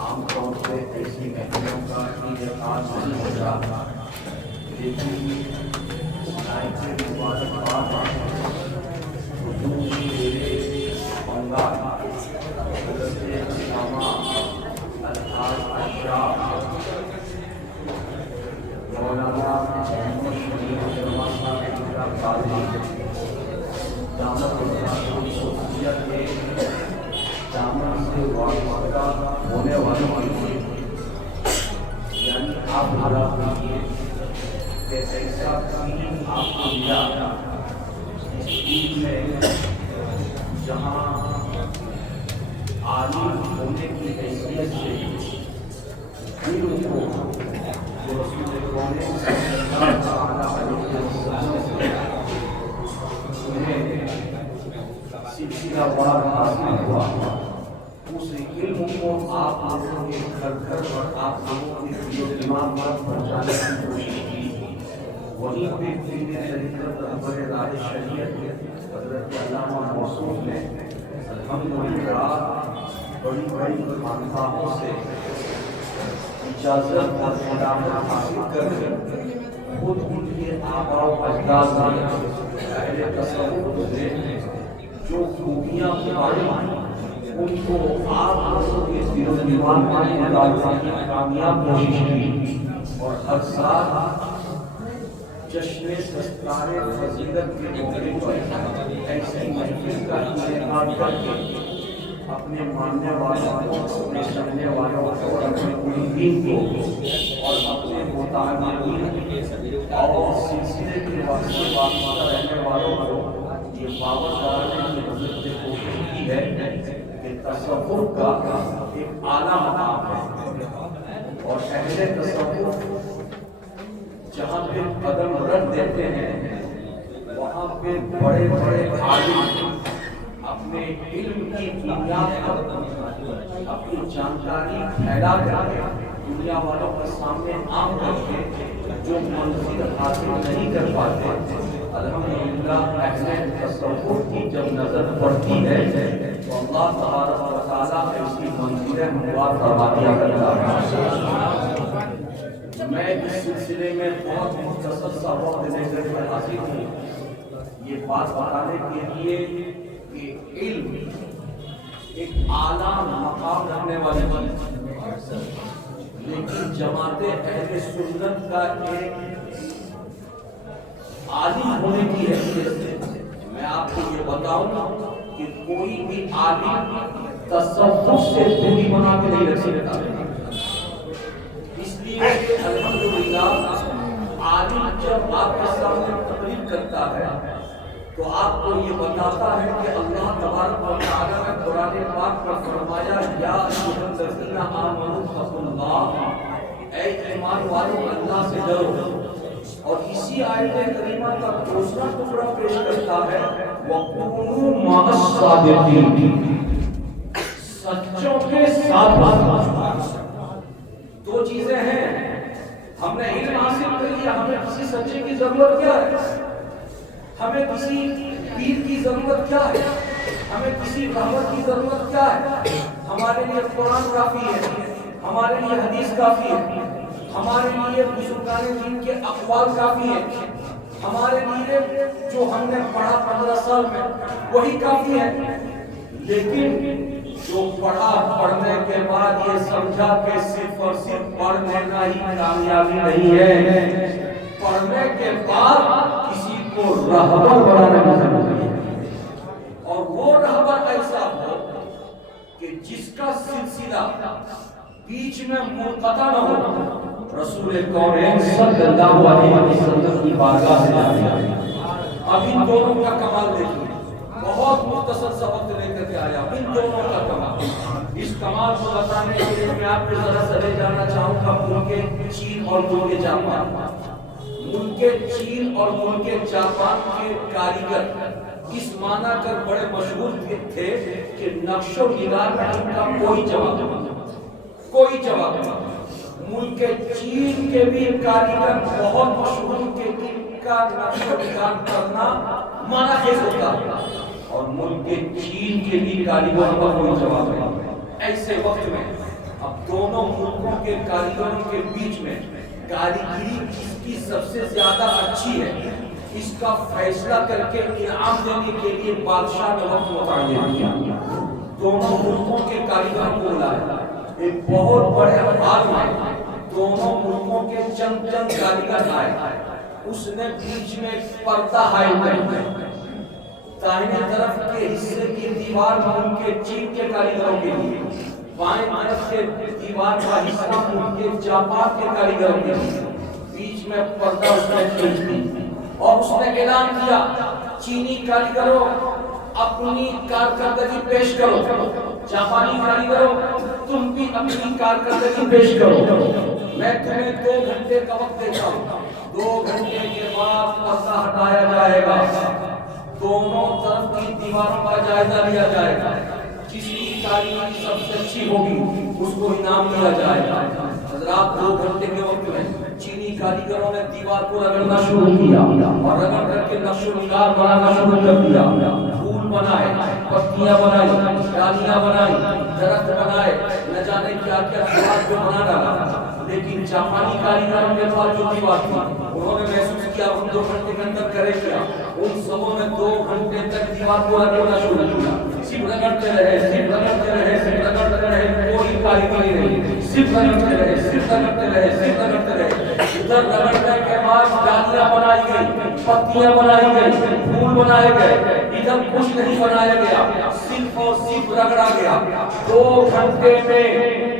عام طور پہ ایسی محفلوں کا انعقاد نہیں ہوتا، لیکن ہونے والوں یعنی آپ کہ ایسا دین آپ کو ملا اس دین میں جہاں عالم ہونے کی حیثیت سے علم کو جو رسول کون انہیں سلسلہ وار حاصل ہوا، اس علم کو آپ لوگوں کے گھر گھر اور آپ لوگوں کے دل و دماغ پر پہنچانے کی کوشش کی۔ وہیں پہ دین طریقت رہبر راہ شریعت حضرت علامہ موصوف نے الحمدللہ بڑی بڑی خانقاہوں سے اجازت اور خلافت حاصل کر کے خود ان کے آباء و اجداد نے اہل تصوف سے جو خوبیاں پائی ان کو آپ لوگوں کے دل و دماغ میں ڈالنے کی کامیاب کوشش کی، اور ہر سال جشن دستار فضیلت کے موقع پر ایسی محفل کا انعقاد کر کے اپنے ماننے والوں کو، اپنے سننے والوں کو، اپنے مریدین کو اور اپنے متعلقین اور سلسلے کے واسطے وابستہ رہنے والوں کو یہ باور کرانے کی حضرت نے کوشش کی ہے کہ تصوف کا ایک اعلیٰ مقام ہے، اور اہل تصوف جہاں پہ قدم رکھ دیتے ہیں وہاں پہ بڑے بڑے عالم اپنے علم کی بنیاد پر اپنی جانکاری پھیلا کر دنیا والوں کے سامنے عام کر کے جو منزل حاصل نہیں کر پاتے، الحمدللہ اہل تصوف کی جب نظر پڑتی ہے تو اللہ تبارک و تعالیٰ ایسی منزلیں ہموار فرما دیا کرتا ہے۔ میں اس سلسلے میں بہت مختصر سا وقت دینے پر حاضر ہوں یہ بات بتانے کے لیے کہ علم ایک اعلیٰ مقام رکھنے والی بات، لیکن جماعت اہل سنت کا ایک عالم ہونے کی حیثیت سے میں آپ کو یہ بتاؤں کہ کوئی بھی عالم تصوف سے دوری بنا کے نہیں رکھ سکتا۔ اس لیے الحمدللہ عالم جب آپ کے سامنے تقریر کرتا ہے تو آپ کو یہ بتاتا ہے کہ اللہ تبارک و تعالیٰ نے قرآن پاک میں فرمایا یا ایھا الذین آمنوا اتقوا اللہ، اے ایمان والوں اللہ سے ڈرو، اور اسی آیت کریمہ کا دوسرا ٹکڑا پیش کرتا ہے وَكُونُوا مَعَ الصَّادِقِينَ، سچوں کے ساتھ۔ دو چیزیں ہیں، ہم نے علم حاصل کر لیا، ہمیں کسی سچے کی ضرورت کیا ہے؟ ہمیں کسی پیر کی ضرورت کیا ہے؟ ہمیں کسی رہبر کی ضرورت کیا ہے؟ ہمارے لیے قرآن کافی ہے، ہمارے لیے حدیث کافی ہے، ہمارے لیے بزرگان دین کے اقوال کافی ہے، ہمارے لیے جو ہم نے پڑھا 15 سال میں وہی کافی ہے۔ لیکن جو پڑھا، پڑھنے کے بعد یہ سمجھا کہ صرف اور صرف پڑھ لینا ہی کامیابی نہیں ہے، پڑھنے کے بعد کسی کو رہبر بنانا بھی ضروری ہے، اور وہ رہبر ایسا ہو کہ جس کا سلسلہ بیچ میں منقطع نہ ہو۔ رسول کونین صلی اللہ علیہ وسلم کی بارگاہ سے جاتے ہیں، ابھی دونوں کا کمال دیکھیں، بہت بہت مختصر سا وقت لے کر کے آیا ان دونوں کا کمال. اس کمال کو بتانے کے لیے میں آپ کو ذرا سا لے جانا چاہوں گا ملک چین اور ملک جاپان. ملک چین اور ملک جاپان کے کاریگر اس معنی کر بڑے مشہور تھے کہ نقش و نگار میں ان کا کوئی جواب نہیں. ملک چین کے بھی کاریگر بہت مشہور کہ ان کا نقش و نگار کرنا معنی خیز ہوتا ہے اور ملک چین کے بھی کاریگروں کا کوئی جواب نہیں. ایسے وقت میں اب دونوں ملکوں کے کاریگروں کے بیچ میں کاریگری کس کی سب سے زیادہ اچھی ہے اس کا فیصلہ کر کے انعام دینے کے لیے بادشاہ نے وقت متعین کیا. دونوں ملکوں کے کاریگروں کو بلایا. ایک بہت بڑے ہال میں دونوں ملکوں کے چند کاریگر آئے. اس نے بیچ میں پردہ حائل کیا. دائیں طرف کے حصے کی دیوار ملک کے چین کے کاریگروں کے لیے, بائیں طرف کے دیوار کا حصہ ملک کے جاپان کے کاریگروں کے لیے. بیچ میں پردہ اس نے کھینچ دی اور اس نے اعلان کیا چینی کاریگروں اپنی کارکردگی پیش کرو, جاپانی کاریگروں تم بھی اپنی کارکردگی پیش کرو. میں تمہیں 2 گھنٹے کا وقت دیتا ہوں. 2 گھنٹے کے بعد پردہ ہٹایا جائے گا. دونوں طرف کی دیواروں کا جائزہ لیا جائے گا. جس کی کاریگری سب سے اچھی ہوگی اس کو انعام دیا جائے گا. حضرات 2 گھنٹے کے وقت میں چینی کاریگروں نے دیوار کو رگڑنا شروع کیا اور رگڑ کر کے نقش و نگار بنانا شروع کر دیا. پھول بنائے, پتیاں بنائی, ڈالیاں بنائی, درخت بنائے, نہ جانے کیا کیا دیوار پہ بنا ڈالا. لیکن جاپانی کاریگروں کے پاس جو دیوار تھی انہوں نے محسوس کیا ہم 2 گھنٹے کے اندر کرے کیا. ان سبوں نے 2 گھنٹے تک دیوار کو رگڑنا شروع کیا. صرف رگڑتے رہے, صرف رگڑتے رہے, صرف رگڑتے رہے, کوئی کاریگری نہیں. صرف رگڑتے رہے, صرف رگڑتے رہے, صرف رگڑتے رہے. ادھر رگڑنے کے بعد ڈالیاں بنائی گئی, پتیاں بنائی گئی, پھول بنائے گئے. ادھر کچھ نہیں بنایا گیا, صرف اور صرف رگڑا گیا. 2 گھنٹے میں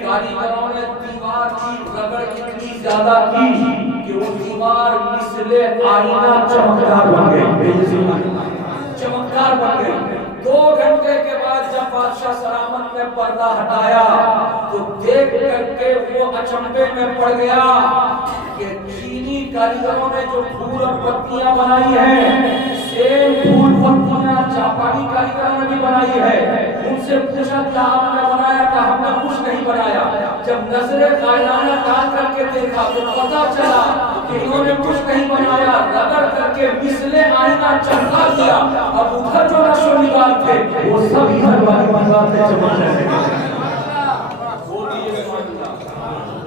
کاریگروں نے دیوار کی رگڑ اتنی زیادہ کی کہ وہ دیوار مثل آئینہ چمکدار بن گئی. چمکدار بن گئی. 2 گھنٹے کے بعد جب بادشاہ سلامت نے پردہ ہٹایا تو دیکھ کر کے وہ اچنبے میں پڑ گیا کہ چینی کاریگروں نے جو پھول اور پتیاں بنائی ہیں سیم پھول پتیاں جاپانی کاریگروں نے بھی بنائی ہے. ان سے پوچھا کیا آپ نے بنایا؟ کہ ہم نے کچھ نہیں بنایا. جب نظر قائلانہ ڈال کر کے دیکھا تو پتا چلا کہ انہوں نے کچھ نہیں بنایا, رگڑ کر کے مثل آئینہ چمکا دیا. اب ادھر جو نقش و نگار تھے وہ سب ادھر والی بات سے چمکنے لگے.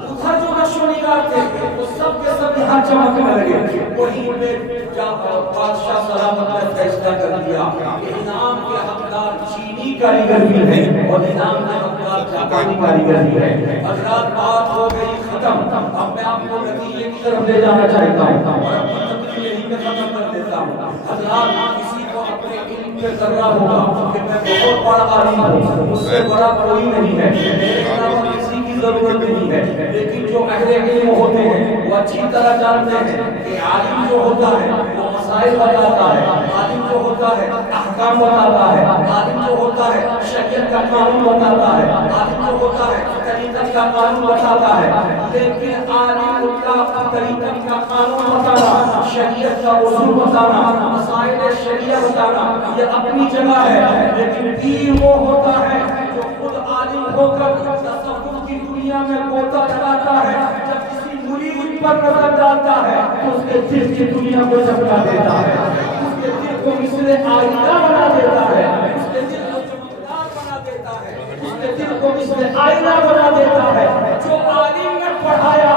ادھر جو نقش و نگار تھے وہ سب کے سب یہاں چمکنے لگے. وہیں پہ جب بادشاہ سلامت نے فیصلہ کر دیا کہ انعام کے حقدار چینی کاریگر بھی ہیں اور انعام کے حقدار جاپانی کاریگر بھی ہیں. حضرات بات ہو گئی ختم. اب میں آپ کو نتیجے کی طرف لے جانا چاہتا ہوں اور اپنی تقریر یہیں پہ ختم کر دیتا ہوں. حضرات کسی کو اپنے علم پہ ذرہ ہوگا کہ میں بہت بڑا عالم ہوں, مجھ سے بڑا کوئی نہیں ہے, میرے علاوہ کسی کی ضرورت نہیں ہے. لیکن جو اہل علم ہوتے ہیں وہ اچھی طرح جانتے ہیں کہ عالم جو ہوتا ہے وہ مسائل بتاتا ہے, عالم جو ہوتا ہے احکام بتاتا ہے, عالم جو ہوتا ہے شریعت کا قانون بتاتا ہے, عالم جو ہوتا ہے طریقت کا قانون بتاتا ہے. لیکن عالم کا طریقت کا قانون بتانا, شریعت کا اصول بتانا, مسائل شریعہ بتانا یہ اپنی جگہ ہے. لیکن دین وہ ہوتا ہے جو خود عالم ہو کر تصوف کی دنیا میں غوطہ لگاتا ہے. جب کسی مرید پر نظر ڈالتا ہے تو اس کے دل کی دنیا کو چمکا دیتا ہے, اس کے دل کو مثل آئینہ بنا دیتا ہے, اس کے دل کو چمکدار بنا دیتا ہے, اس کے دل کو مثل آئینہ بنا دیتا ہے. جو عالم نے پڑھایا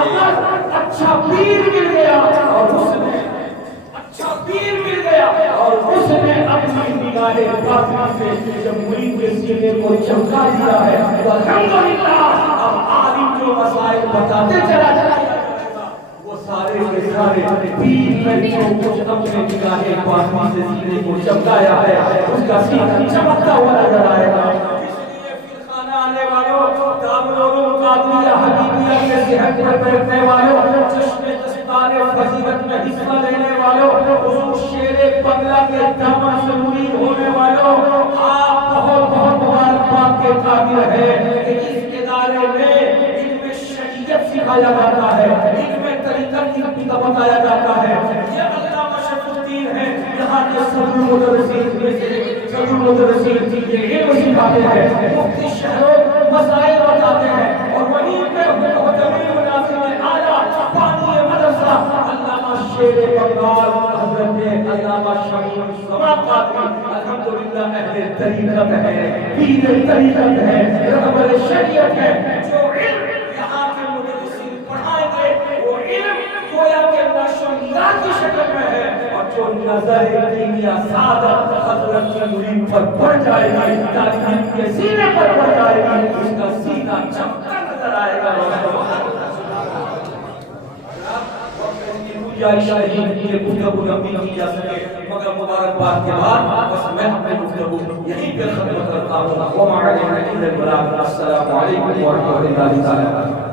اگر اچھا پیر مل گیا اور اس نے اچھا پیر مل گیا اور اس نے اپنی نگاہ باطنی سے جب مرید کے سینے کو چمکا دیا ہے تو الحمدللہ اب عالم جو مسائل بتاتے چلا جائے وہ سارے کے سارے پیر نے جو کچھ اپنے نگاہ باطنی سے سینے کو چمکایا ہے اس کا سینہ چمکتا ہوا نظر آئے گا. آنے والوں دارالعلوم قادریہ حبیبیہ کے صحت پر بیٹھنے والوں چشم دستار فضیلت تربیت میں حصہ لینے والوں، حضور شیر بنگلہ کے دامن سے مرید ہونے والوں، آپ بہت بہت مبارکباد کے قابل ہیں کہ اس ادارے میں علم شریعت سکھایا جاتا ہے، علم طریقت کی بتایا جاتا ہے۔ یہ علامہ شرف الدین ہے، یہاں کے صدر مدرسین میں سے صدر مدرسین یہ علم سکھاتے ہیں، مفتی شہروں مسائل بتاتے ہیں، اور وہیں پہ محتمل مناظر اعلیٰ بانی مدرسہ علامہ شیر بنگال حضرت علامہ شمیم السماع قادری الحمدللہ اہل طریقت ہے، پیر طریقت ہے، رہبر شریعت ہے۔ جو علم یہاں کے مدرسین پڑھائیں گے وہ علم گویا کہ نشریات کی شکل میں ہے، اور جو نظر دینیا سعادت حضرت کی مرید پر پڑ جائے گی، تعلیم کے سینے پر پڑ جائے گی، اس کا سینہ چمکتا نظر آئے گا۔ یا شاہین کی گفتگو لمبی کی جا سکے، مگر مبارکباد کے بعد بس میں اپنے گفتگو یہیں پہ ختم کرتا ہوں۔ وما علینا الا البلاغ۔ السلام علیکم ورحمۃ اللہ تعالی۔